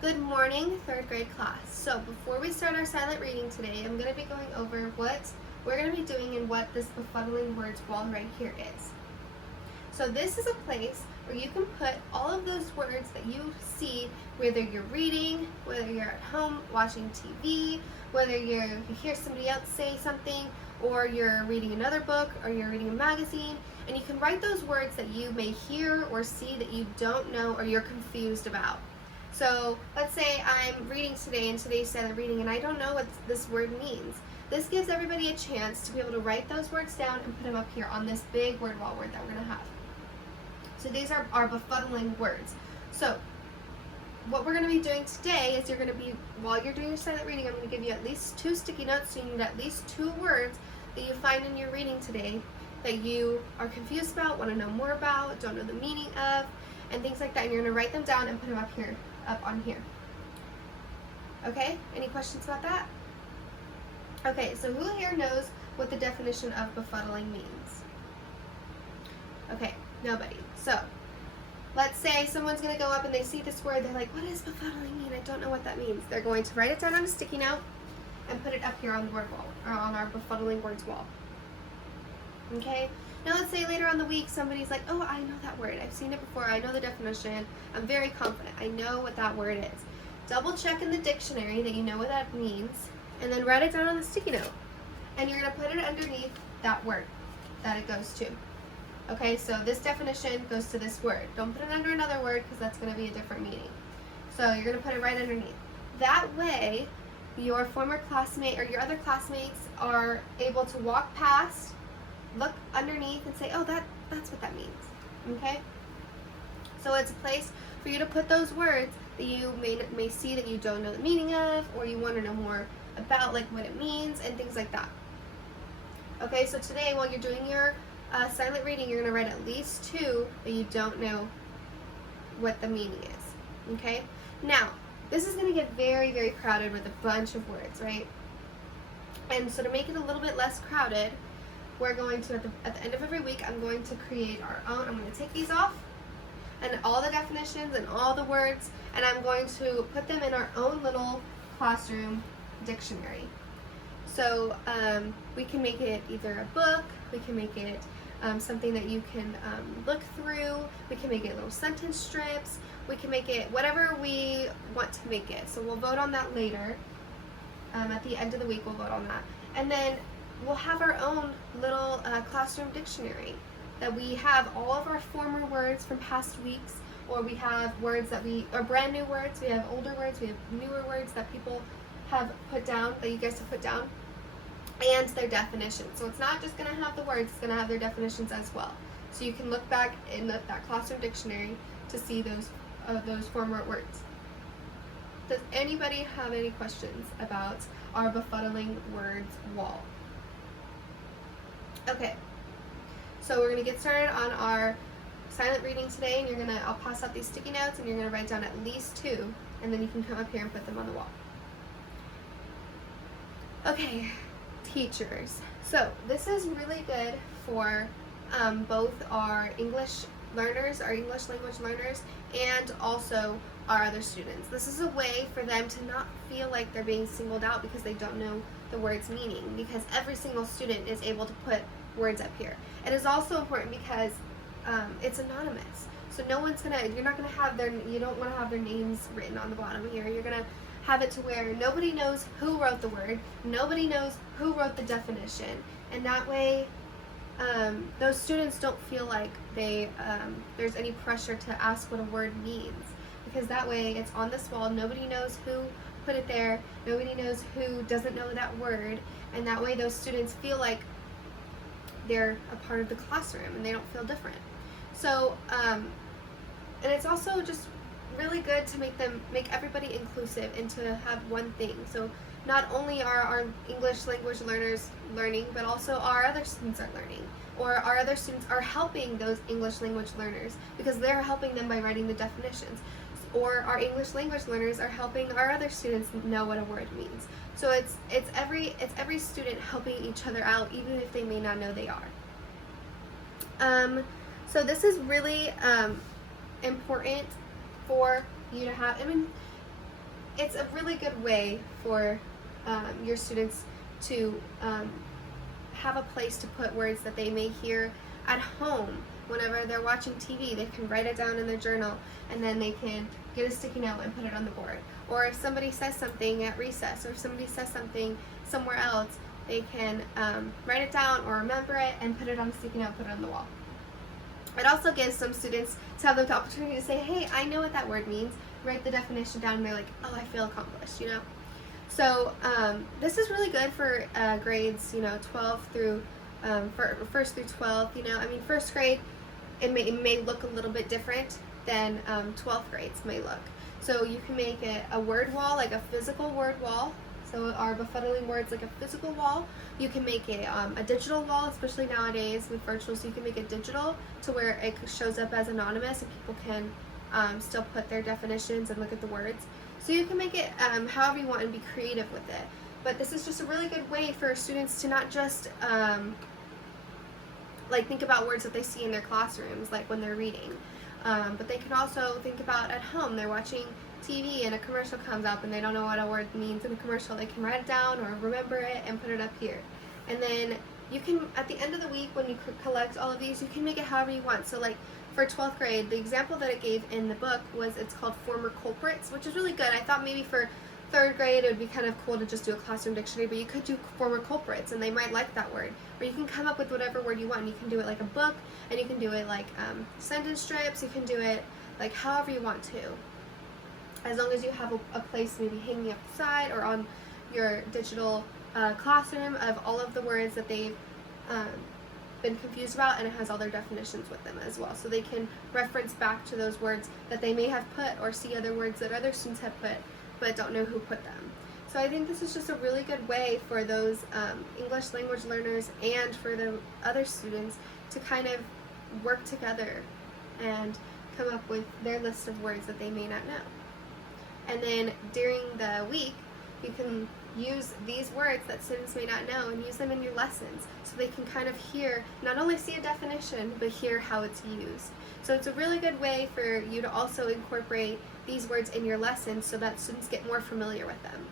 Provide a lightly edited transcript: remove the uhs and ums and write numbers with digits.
Good morning, third grade class. So before we start our silent reading today, I'm going to be going over what we're going to be doing and what this Befuddling Words wall right here is. So this is a place where you can put all of those words that you see, whether you're reading, whether you're at home watching TV, whether you hear somebody else say something, or you're reading another book, or you're reading a magazine, and you can write those words that you may hear or see that you don't know or you're confused about. So let's say I'm reading today in today's silent reading and I don't know what this word means. This gives everybody a chance to be able to write those words down and put them up here on this big word wall word that we're going to have. So these are our befuddling words. So what we're going to be doing today is while you're doing your silent reading, I'm going to give you at least 2 sticky notes, so you need at least 2 words that you find in your reading today that you are confused about, want to know more about, don't know the meaning of, and things like that. And you're going to write them down and put them up on here. Okay, any questions about that? Okay, so who here knows what the definition of befuddling means? Okay, nobody. So let's say someone's going to go up and they see this word, they're like, what does befuddling mean? I don't know what that means. They're going to write it down on a sticky note and put it up here on the word wall, or on our befuddling words wall. Okay, now let's say later on the week somebody's like, oh, I know that word, I've seen it before, I know the definition, I'm very confident, I know what that word is. Double check in the dictionary that you know what that means, and then write it down on the sticky note. And you're going to put it underneath that word that it goes to. Okay, so this definition goes to this word. Don't put it under another word because that's going to be a different meaning. So you're going to put it right underneath. That way, your former classmate or your other classmates are able to walk past, look underneath, and say, oh, that's what that means. Okay? So it's a place for you to put those words that you may see that you don't know the meaning of, or you want to know more about, like what it means and things like that. Okay, so today while you're doing your silent reading, you're going to write at least 2 that you don't know what the meaning is. Okay? Now, this is going to get very, very crowded with a bunch of words, right? And so to make it a little bit less crowded, we're going to, at the end of every week, I'm going to create our own. I'm going to take these off and all the definitions and all the words, and I'm going to put them in our own little classroom dictionary. So we can make it either a book, we can make it something that you can look through, we can make it little sentence strips, we can make it whatever we want to make it. So we'll vote on that later. At the end of the week, we'll vote on that. And then we'll have our own little classroom dictionary that we have all of our former words from past weeks, or we have words that are brand new words, we have older words, we have newer words that people have put down, that you guys have put down, and their definitions. So it's not just going to have the words, it's going to have their definitions as well. So you can look back in that classroom dictionary to see those former words. Does anybody have any questions about our befuddling words wall? Okay, so we're going to get started on our silent reading today, and I'll pass out these sticky notes, and you're going to write down at least 2, and then you can come up here and put them on the wall. Okay, teachers. So this is really good for both our English learners, our English language learners, and also our other students. This is a way for them to not feel like they're being singled out because they don't know the word's meaning, because every single student is able to put words up here. It is also important because it's anonymous. So you don't want to have their names written on the bottom here. You're gonna have it to where nobody knows who wrote the word, nobody knows who wrote the definition, and that way those students don't feel like there's any pressure to ask what a word means, because that way it's on this wall, nobody knows who put it there, nobody knows who doesn't know that word, and that way those students feel like they're a part of the classroom and they don't feel different. So and it's also just really good to make everybody inclusive and to have one thing. So not only are our English language learners learning, but also our other students are learning, or our other students are helping those English language learners because they're helping them by writing the definitions, or our English language learners are helping our other students know what a word means. So it's every student helping each other out, even if they may not know they are. So this is really important for you to have. I mean, it's a really good way for your students to have a place to put words that they may hear at home. Whenever they're watching TV, they can write it down in their journal, and then they can get a sticky note and put it on the board. Or if somebody says something at recess, or if somebody says something somewhere else, they can write it down or remember it and put it on a sticky note, put it on the wall. It also gives some students to have the opportunity to say, hey, I know what that word means, write the definition down, and they're like, oh, I feel accomplished, you know? So this is really good for grades, 12 through, first through 12, I mean, first grade, it may look a little bit different than 12th grades may look. So you can make it a word wall, like a physical word wall. So our Befuddling Words, like a physical wall. You can make a digital wall, especially nowadays with virtual, so you can make it digital to where it shows up as anonymous and people can still put their definitions and look at the words. So you can make it however you want and be creative with it. But this is just a really good way for students to not just like think about words that they see in their classrooms, like when they're reading, but they can also think about at home. They're watching TV and a commercial comes up and they don't know what a word means in the commercial. They can write it down or remember it and put it up here. And then you can, at the end of the week when you collect all of these, you can make it however you want. So like for 12th grade, the example that it gave in the book was, it's called Former Culprits, which is really good. I thought maybe for 3rd grade it would be kind of cool to just do a classroom dictionary, but you could do former culprits and they might like that word. Or you can come up with whatever word you want. You can do it like a book, and you can do it like sentence strips. You can do it like however you want to, as long as you have a place maybe hanging up the side or on your digital classroom of all of the words that they've been confused about, and it has all their definitions with them as well, so they can reference back to those words that they may have put, or see other words that other students have put but don't know who put them. So I think this is just a really good way for those English language learners and for the other students to kind of work together and come up with their list of words that they may not know. And then during the week, you can use these words that students may not know and use them in your lessons, so they can kind of hear, not only see a definition, but hear how it's used. So it's a really good way for you to also incorporate these words in your lessons so that students get more familiar with them.